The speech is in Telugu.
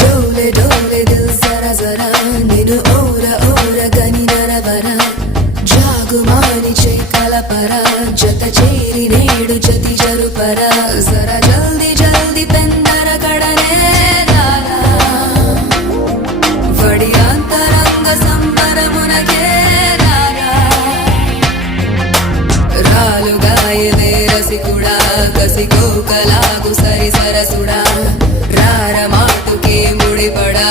डोले डोले दिल जरा जरा निनु ओरा ओरा गनी नरवरा जागुमानी चे कलपरा जत चेरी नेडु जति जरुपरा जरा जल्दी जल्दी पेंदर कड़ने लाला वडी अंतरंग संबरमुनके लाला రాలుగాయదే రసికుడా కసికోకలాగు సరి సరసుడా రార మాటుకే ముడిపడా